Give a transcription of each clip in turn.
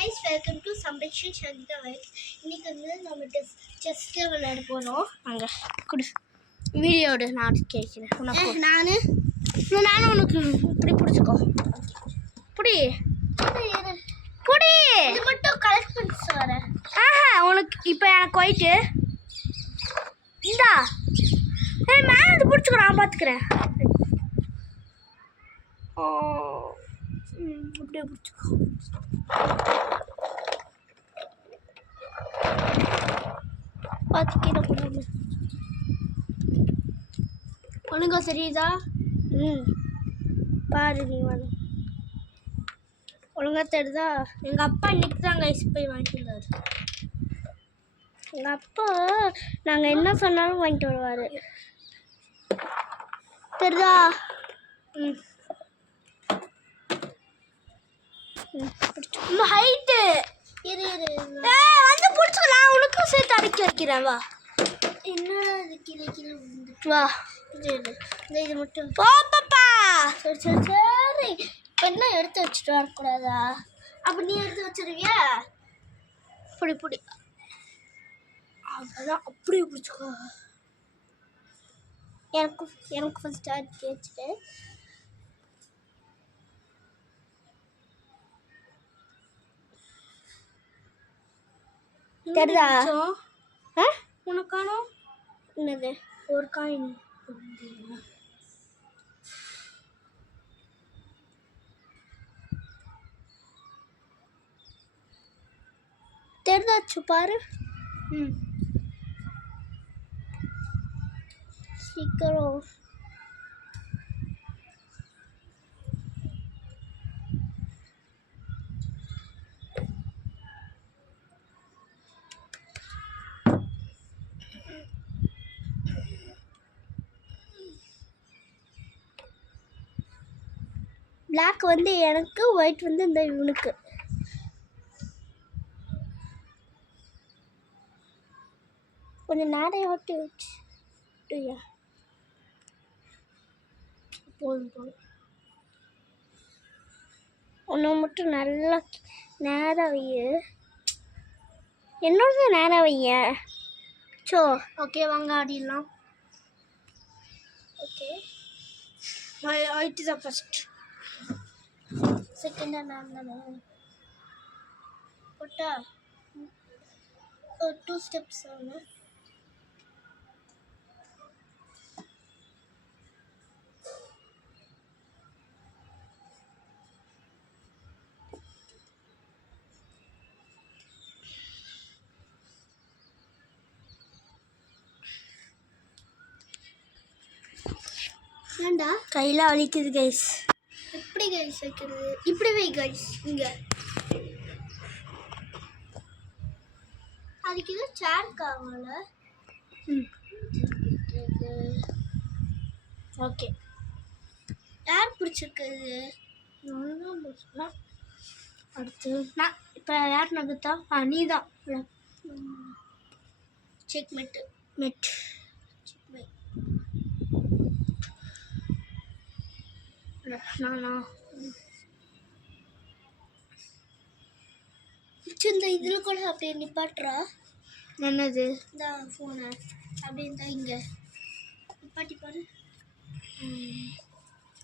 guys, welcome to Samrakshan Shanta Vibes. இன்னைக்கு வந்து நம்ம செஸ் விளையாட போறோம். அங்க குடு வீடியோட நான் கேக்குறேன். நானும் உனக்கு இப்படி பிடிச்சுக்கோ. புடி புடி இது மட்டும் கலெக்ட் பண்ணிட்டு வரேன். உனக்கு இப்போ எனக்கு ஒயிட் இந்தா. மேல அது பிடிச்சுக்கோ, நான் பாத்துக்கிறேன். அப்படியே பிடிச்சிக்கோ. பார்த்துக்கிற கூடாது. ஒழுங்கா தெரியுதா? பாரு நீ வேணும். ஒழுங்கா தெரியுதா? எங்கள் அப்பா இன்னைக்கு தான் கைஸ் போய் வாங்கிட்டு வந்தார். எங்கள் அப்பா நாங்கள் என்ன சொன்னாலும் வாங்கிட்டு வருவார். தெரியுதா? இன்னும் ஹைட்டு இரு வந்து பிடிச்சிக்கலாம். உனக்கும் சேர்த்து அடக்கி வைக்கிறேன். வா என்ன கீழே வா இது மட்டும் போ பாப்பா. சரி இப்போ என்ன எடுத்து வச்சுட்டு வரக்கூடாதா? அப்போ நீ எடுத்து வச்சிருவியா? பிடி அதான் அப்படியே பிடிச்சிக்கோ. எனக்கு ஃபஸ்ட்டு அடிச்சு வச்சுட்டு தெரியுதா? உனக்கானோ என்னது ஒரு காயின் தெரிதாச்சு பாரு. சீக்கிரம் பிளாக் வந்து எனக்கு, ஒயிட் வந்து இந்த இவனுக்கு. கொஞ்சம் நேரம் ஓட்டி வச்சு போதும். ஒன்று மட்டும் நல்லா நேரம் வைய, என்னோட நேரம் வைய. ஓகே வாங்க ஆடிடலாம். ஓகே ஒயிட் தான் ஃபஸ்ட், செகண்டாக நான் தானே போட்டா. 2 ஸ்டெப்ஸ் ஆகணும். ஏண்டா கையில் வலிக்குது கைஸ். எப்படி கைஸ் வைக்கிறது? இப்படி வை கைஸ். இங்கே அதுக்கு இது சேர் காவல. ஓகே யார் பிடிச்சிருக்குது? அடுத்து நான் இப்போ யார் நகத்தா? நீ தான். செக் மெட்டு நானா இந்த இதில் கூட அப்படியே நிப்பாட்டுறா. என்னது? இந்த ஃபோனை அப்படியே தான் இங்கே நிப்பாட்டி பாரு.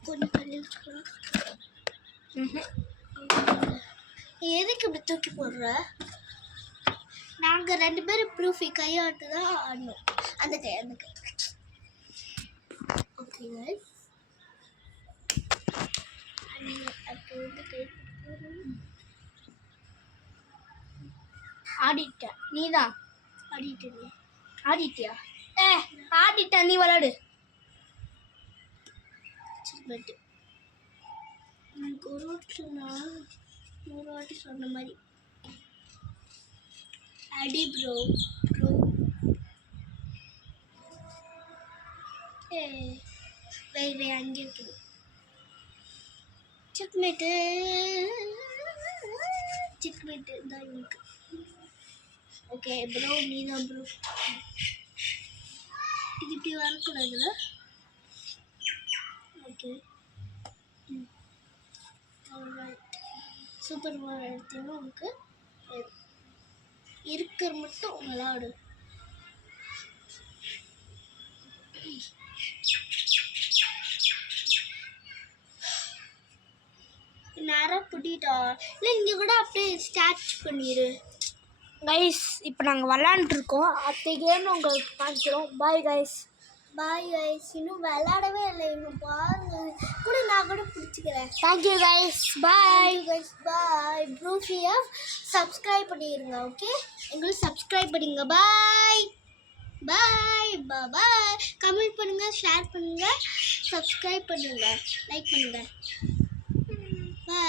கொஞ்சம் தள்ளி வச்சுக்கலாம். எதுக்கு இப்படி தூக்கி போடுற? நாங்கள் 2 பேரும் ப்ரூஃபி கையாட்டு தான் ஆடணும். அந்த கை ஓகே கைஸ். அப்போ வந்து கை ஆடிட்ட. நீ தான் ஆடிட்டியா? ஆடிட்ட நீ விளாடு. எனக்கு ஒரு வாட்டி சொன்ன மாதிரி அடி ப்ரோ. வை அங்கே இருக்குது செக்மேட்டு தான் எனக்கு. ஓகே ப்ரோ நீ தான் ப்ரோ. இது இப்படி வரக்கூடாதுல்ல? ஓகே சூப்பர் மார்க்கெட் எடுத்தீங்கன்னா உங்களுக்கு இருக்கிற மட்டும் விளையாடு. நேரம் புட்டிட்டா இல்லை இங்கே கூட அப்படியே ஸ்டார்ட் பண்ணிடு. கைஸ் இப்போ நாங்கள் விளாண்டுருக்கோம். அடுத்த கேம் உங்களுக்கு காமிக்கிறோம். Bye guys. Bye guys. இன்னும் விளையாடவே இல்லை, இன்னும் பாருங்க கூட நான் கூட பிடிச்சிக்கிறேன். Thank you guys. Bye guys. Bye. ப்ரூஃபியை சப்ஸ்கிரைப் பண்ணிடுங்க. ஓகே, எங்களுக்கு சப்ஸ்கிரைப் பண்ணிடுங்க. Bye bye bye. கமெண்ட் பண்ணுங்கள், ஷேர் பண்ணுங்கள், சப்ஸ்கிரைப் பண்ணுங்கள், லைக் பண்ணுங்கள்.